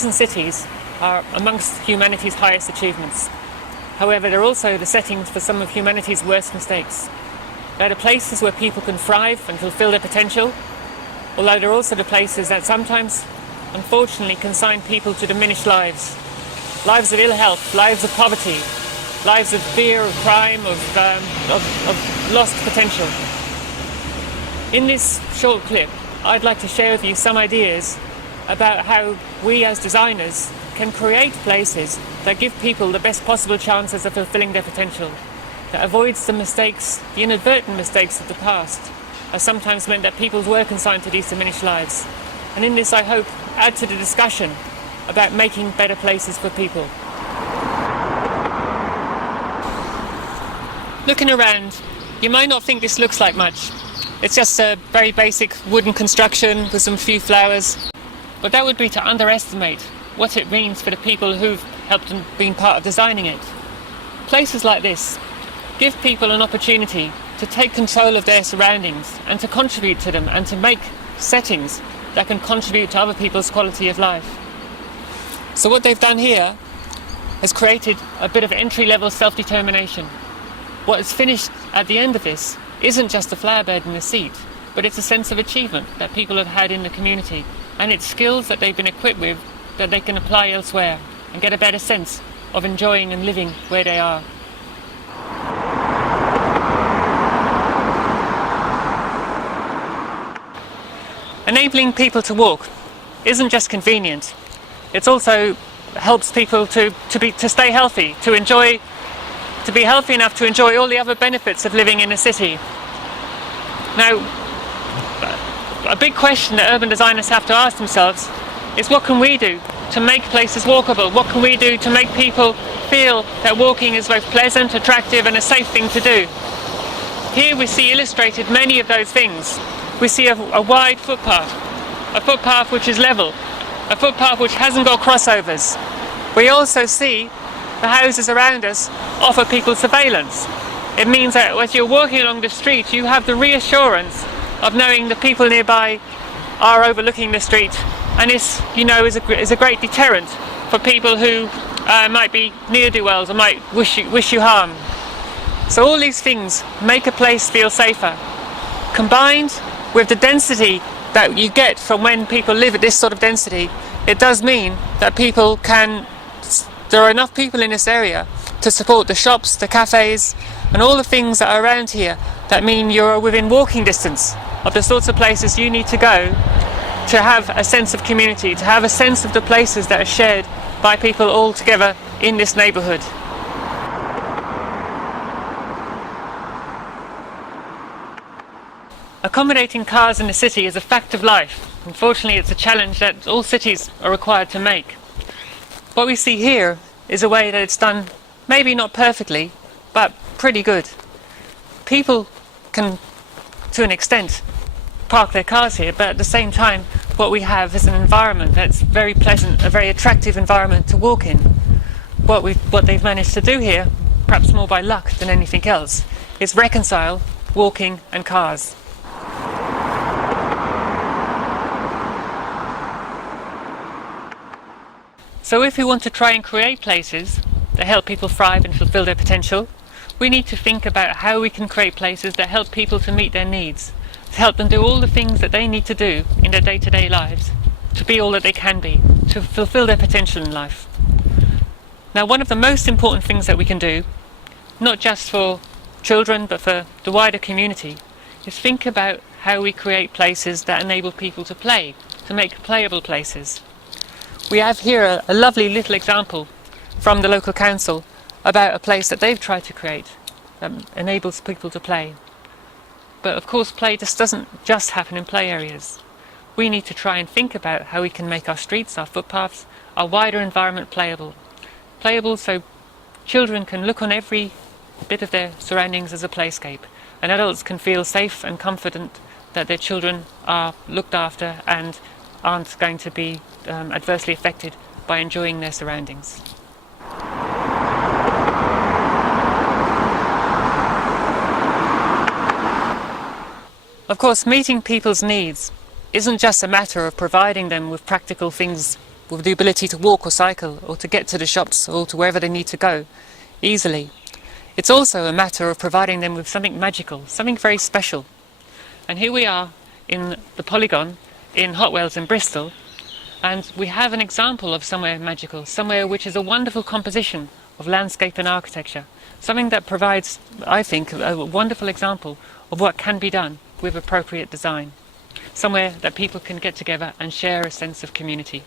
Towns and cities are amongst humanity's highest achievements. However, they're also the settings for some of humanity's worst mistakes. They're the places where people can thrive and fulfill their potential, although they're also the places that sometimes, unfortunately, consign people to diminished lives. Lives of ill health, lives of poverty, lives of fear, of crime, of lost potential. In this short clip, I'd like to share with you some ideas about how we as designers can create places that give people the best possible chances of fulfilling their potential, that avoids the mistakes, the inadvertent mistakes of the past, has sometimes meant that people were consigned to these diminished lives. And in this, I hope, add to the discussion about making better places for people. Looking around, you might not think this looks like much. It's just a very basic wooden construction with some few flowers. But that would be to underestimate what it means for the people who've helped and been part of designing it. Places like this give people an opportunity to take control of their surroundings and to contribute to them and to make settings that can contribute to other people's quality of life. So what they've done here has created a bit of entry-level self-determination. What is finished at the end of this isn't just a flower bed and a seat, but it's a sense of achievement that people have had in the community, and it's skills that they've been equipped with that they can apply elsewhere and get a better sense of enjoying and living where they are. Enabling people to walk isn't just convenient, it also helps people to stay healthy, to be healthy enough to enjoy all the other benefits of living in a city. Now, a big question that urban designers have to ask themselves is, what can we do to make places walkable? What can we do to make people feel that walking is both pleasant, attractive and a safe thing to do? Here we see illustrated many of those things. We see a wide a footpath which is level, a footpath which hasn't got crossovers. We also see the houses around us offer people surveillance. It means that as you're walking along the street, you have the reassurance of knowing the people nearby are overlooking the street, and this, you know, is a great deterrent for people who might be ne'er-do-wells or might wish you harm. So all these things make a place feel safer. Combined with the density that you get from when people live at this sort of density, it does mean that there are enough people in this area to support the shops, the cafes and all the things that are around here, that mean you're within walking distance of the sorts of places you need to go to have a sense of community, to have a sense of the places that are shared by people all together in this neighbourhood. Accommodating cars in the city is a fact of life. Unfortunately, it's a challenge that all cities are required to make. What we see here is a way that it's done, maybe not perfectly, but pretty good. People can, to an extent, park their cars here, but at the same time, what we have is an environment that's very pleasant, a very attractive environment to walk in. What they've managed to do here, perhaps more by luck than anything else, is reconcile walking and cars. So if we want to try and create places that help people thrive and fulfill their potential, we need to think about how we can create places that help people to meet their needs, to help them do all the things that they need to do in their day-to-day lives, to be all that they can be, to fulfill their potential in life. Now, one of the most important things that we can do, not just for children but for the wider community, is think about how we create places that enable people to play, to make playable places. We have here a lovely little example from the local council about a place that they've tried to create that enables people to play. But of course, play doesn't just happen in play areas. We need to try and think about how we can make our streets, our footpaths, our wider environment playable. Playable so children can look on every bit of their surroundings as a playscape, and adults can feel safe and confident that their children are looked after and aren't going to be adversely affected by enjoying their surroundings. Of course, meeting people's needs isn't just a matter of providing them with practical things with the ability to walk or cycle or to get to the shops or to wherever they need to go easily. It's also a matter of providing them with something magical, something very special. And here we are in the Polygon in Hotwells in Bristol, and we have an example of somewhere magical, somewhere which is a wonderful composition of landscape and architecture, something that provides, I think, a wonderful example of what can be done with appropriate design, somewhere that people can get together and share a sense of community.